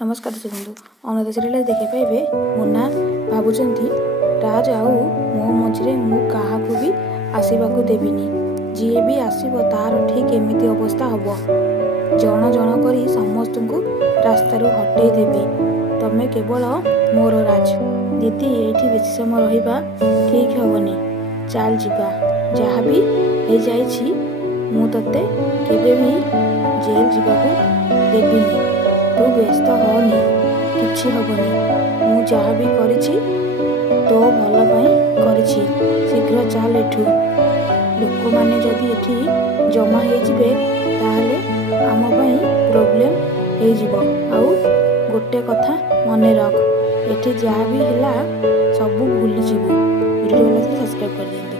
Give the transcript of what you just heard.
नमस्कार दर्शक बंधु अनुराधा सीरियल देखा पाइबे मुन्ना भावुंट राज आउ मो मझे मु क्या भी आसवाक देविनी जी भी आसब तार ठीक एमती अवस्था हम जन जन कर समस्त को रास्त हटई देवी तमें केवल मोर राज दीदी ये बेसी समय रहा ठीक हेनी चल जा जहाँ भी हो जाइए मु ते केवे भी जेल जावाक देविनी तू व्यस्त होनी किछि हबनी मु जहाँ भी करिछि तो भल करी शीघ्र चल एठू लोक मैंने जदि एठी जमा होइजिबे ताहले आम पई प्रॉब्लम हो आउ गोटे कथा मन रख एठी जहाँ भी हैला सब भूली जीवु वीडियो सब्सक्राइब कर दियंतु।